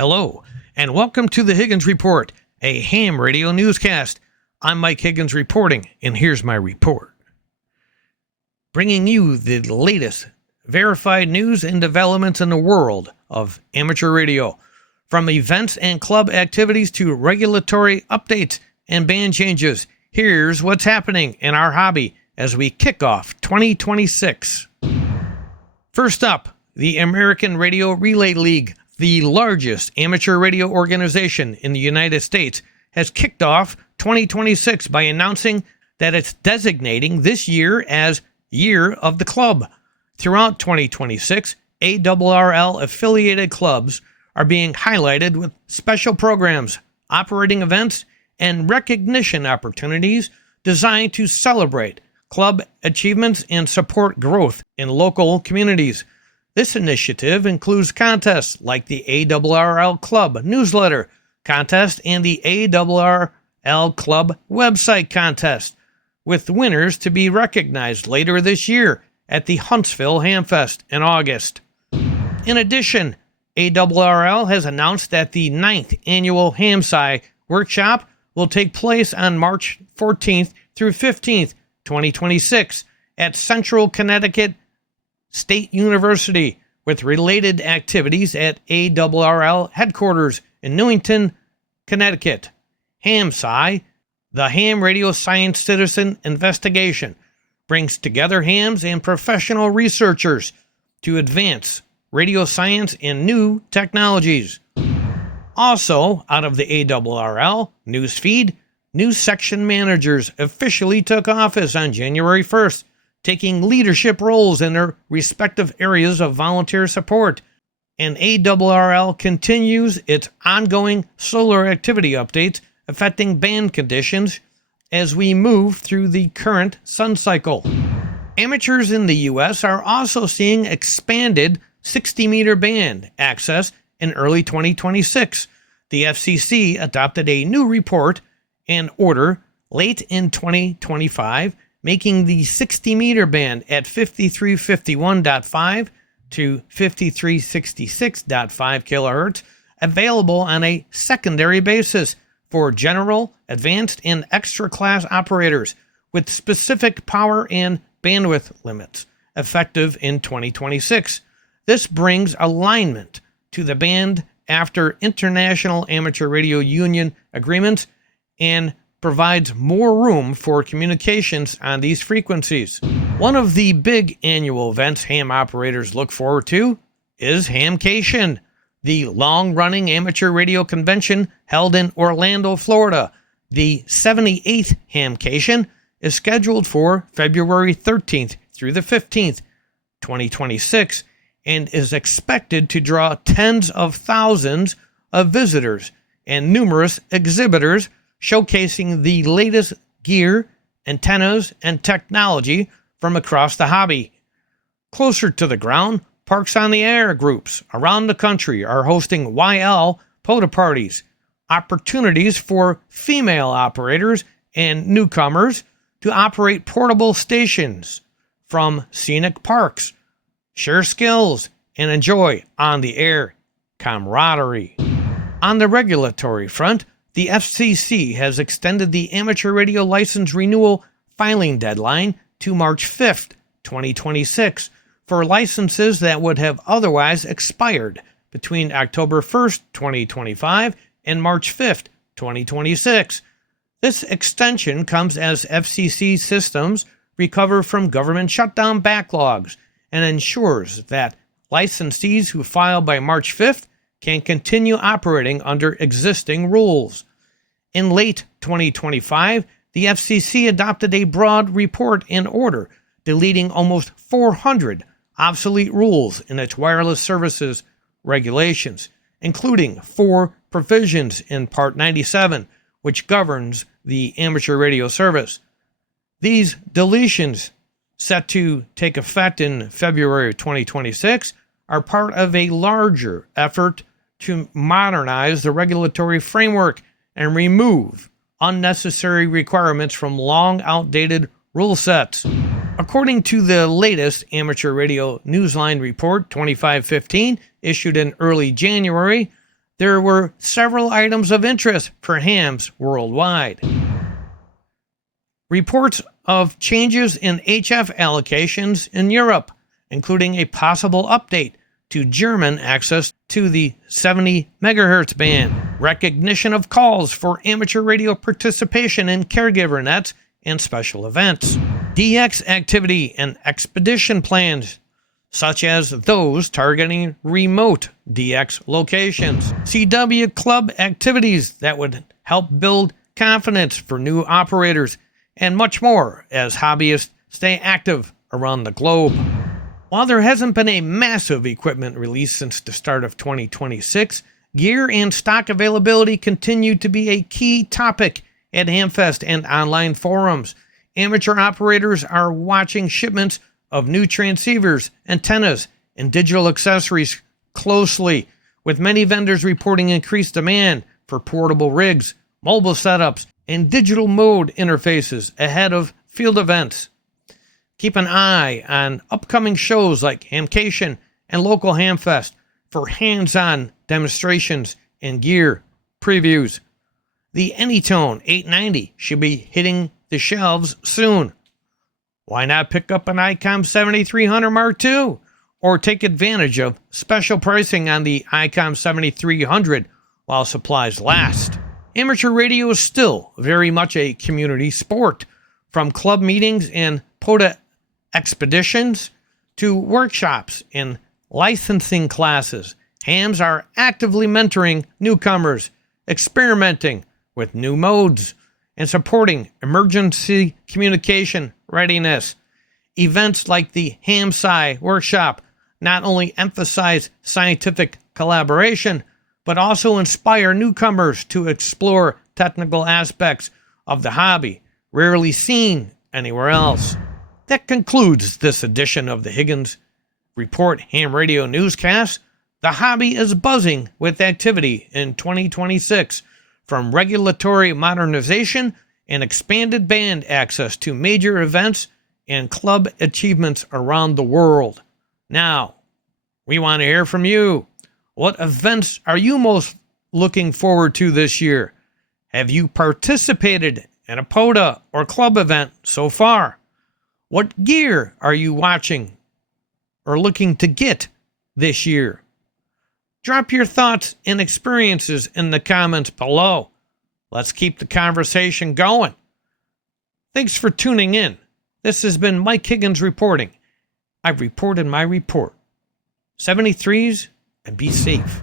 Hello, and welcome to the Higgins Report, a ham radio newscast. I'm Mike Higgins reporting, and here's my report. Bringing you the latest verified news and developments in the world of amateur radio, from events and club activities to regulatory updates and ban changes. Here's what's happening in our hobby as we kick off 2026. First up, the American Radio Relay League, the largest amateur radio organization in the United States, has kicked off 2026 by announcing that it's designating this year as Year of the Club. Throughout 2026, ARRL affiliated clubs are being highlighted with special programs, operating events, and recognition opportunities designed to celebrate club achievements and support growth in local communities. This initiative includes contests like the ARRL Club newsletter contest and the ARRL Club website contest, with winners to be recognized later this year at the Huntsville Hamfest in August. In addition, ARRL has announced that the 9th annual HamSCI workshop will take place on March 14th through 15th, 2026 at Central Connecticut State University, with related activities at ARRL headquarters in Newington, Connecticut. HamSCI, the Ham Radio Science Citizen Investigation, brings together hams and professional researchers to advance radio science and new technologies. Also, out of the ARRL news feed, new section managers officially took office on January 1st, taking leadership roles in their respective areas of volunteer support. And ARRL continues its ongoing solar activity updates affecting band conditions as we move through the current sun cycle. Amateurs in the U.S. are also seeing expanded 60-meter band access in early 2026. The FCC adopted a new report and order late in 2025, making the 60-meter band at 5351.5 to 5366.5 kHz available on a secondary basis for general, advanced, and extra class operators with specific power and bandwidth limits, effective in 2026. This brings alignment to the band after International Amateur Radio Union agreements and provides more room for communications on these frequencies. One of the big annual events ham operators look forward to is Hamcation, the long-running amateur radio convention held in Orlando, Florida. The 78th Hamcation is scheduled for February 13th through the 15th, 2026, and is expected to draw tens of thousands of visitors and numerous exhibitors showcasing the latest gear, antennas, and technology from across the hobby. Closer to the ground, Parks on the Air groups around the country are hosting YL POTA parties, opportunities for female operators and newcomers to operate portable stations from scenic parks, share skills, and enjoy on-the-air camaraderie. On the regulatory front, the FCC has extended the amateur radio license renewal filing deadline to March 5th, 2026, for licenses that would have otherwise expired between October 1st, 2025 and March 5th, 2026. This extension comes as FCC systems recover from government shutdown backlogs and ensures that licensees who file by March 5th can continue operating under existing rules. In late 2025, the FCC adopted a broad report and order deleting almost 400 obsolete rules in its wireless services regulations, including 4 provisions in Part 97, which governs the amateur radio service. These deletions, set to take effect in February 2026, are part of a larger effort to modernize the regulatory framework and remove unnecessary requirements from long outdated rule sets. According to the latest Amateur Radio Newsline Report 2515, issued in early January, there were several items of interest for hams worldwide. Reports of changes in HF allocations in Europe, including a possible update to German access to the 70 megahertz band, recognition of calls for amateur radio participation in caregiver nets and special events, DX activity and expedition plans, such as those targeting remote DX locations, CW club activities that would help build confidence for new operators, and much more as hobbyists stay active around the globe. While there hasn't been a massive equipment release since the start of 2026, gear and stock availability continue to be a key topic at HamFest and online forums. Amateur operators are watching shipments of new transceivers, antennas, and digital accessories closely, with many vendors reporting increased demand for portable rigs, mobile setups, and digital mode interfaces ahead of field events. Keep an eye on upcoming shows like Hamcation and local HamFest for hands-on demonstrations and gear previews. The Anytone 890 should be hitting the shelves soon. Why not pick up an ICOM 7300 Mark II or take advantage of special pricing on the ICOM 7300 while supplies last? Amateur radio is still very much a community sport. From club meetings and POTA expeditions to workshops and licensing classes, hams are actively mentoring newcomers, experimenting with new modes, and supporting emergency communication readiness. Events like the HamSCI workshop not only emphasize scientific collaboration, but also inspire newcomers to explore technical aspects of the hobby rarely seen anywhere else. That concludes this edition of the Higgins Report Ham Radio Newscast. The hobby is buzzing with activity in 2026, from regulatory modernization and expanded band access to major events and club achievements around the world. Now, we want to hear from you. What events are you most looking forward to this year? Have you participated in a POTA or club event so far? What gear are you watching or looking to get this year? Drop your thoughts and experiences in the comments below. Let's keep the conversation going. Thanks for tuning in. This has been Mike Higgins reporting. I've reported my report. 73s and be safe.